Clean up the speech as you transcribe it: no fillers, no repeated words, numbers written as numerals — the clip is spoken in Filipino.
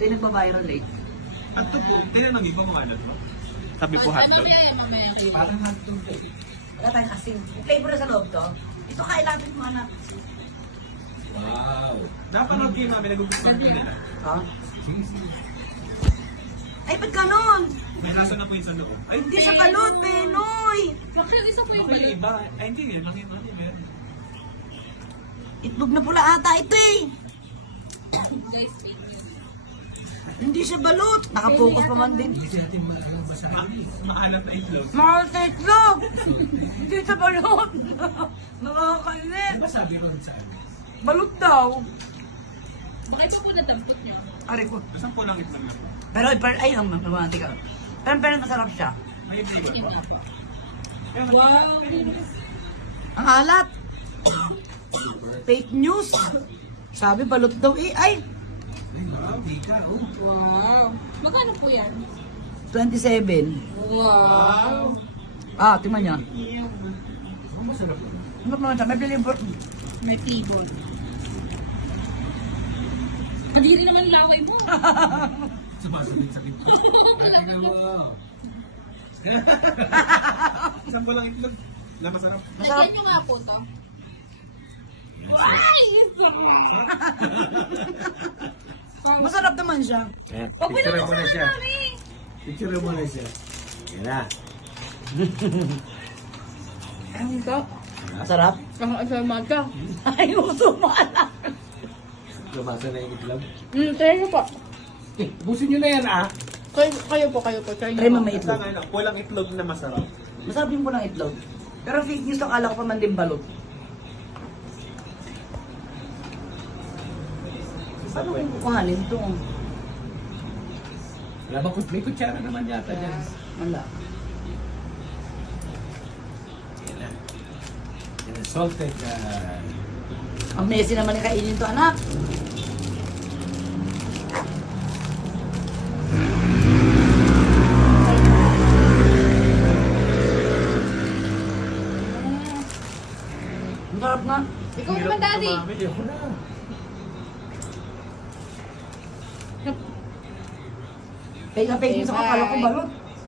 Ito yung nagbabiral eh. At ito po, tinanong iba mga alat mo. Sabi po hotdog. Mamaya. Parang hotdog eh. Wala tayong asin. Yung flavor na sa loob to. Ito kailangan mo anak. Wow. Napanood kayo namin, nagugustuhan ko nila. Ha? Ay, ba't ganon? May raso na po yung sa loob. Ay, Hindi sa balot, Benoy! Actually, isa po yung okay, balot. iba. Ay, hindi yan. Nakita meron. Itlog na pula ata ito eh. Guys, wait. Hindi siya balot. Nakapokus pa man din. Hindi natin masabi. Maalat na itlog. Mahal sa itlog! Hindi sa balot. Nakakainis. Diba sabi ron sa amin? Balot daw. Bakit po nadampot nyo? Ari ko. Basta po lang itlog na. Pero, ay, ang mamati ka. Pero masarap siya. Ay, flavor po. Wow! Ang alat. Fake news. Sabi balot daw eh. Ay, Ay, wow, di ka. Oh. Wow! Magkano po yan? 27. Wow! Ah, tingnan niya. Ang masarap naman. Ano naman siya? May flavor. May flavor. Kadiri naman laway mo. Sumasalit sa kita. Ay, wow. Isang po lang itlog. Na masarap. Masarap. Lagyan nyo nga po to. Ay! Masarap naman siya. Picture mo na siya. Picture mo na siya. Yan na. Ang ito? Masarap. Ang asama ka. Ay, uso mo anak. Lumasa na yung itlog. Try nyo po. Eh, busin nyo na yan ah. Kayo po. Try nyo Try mo po. may Basta itlog. nga lang, pulang itlog na masarap. Masarap yung pulang itlog. Pero fake news lang, akala ko pa man din balot. Paano kung kukuhalin ito? Wala ba? May kutsara naman yata dyan. Wala. Yan na. Yan na, salted. Ang messy naman yung kainin to, anak. Ang sarap nga. Ikaw naman, daddy. Ayoko na. Fake na fake news ako, akala ko balot.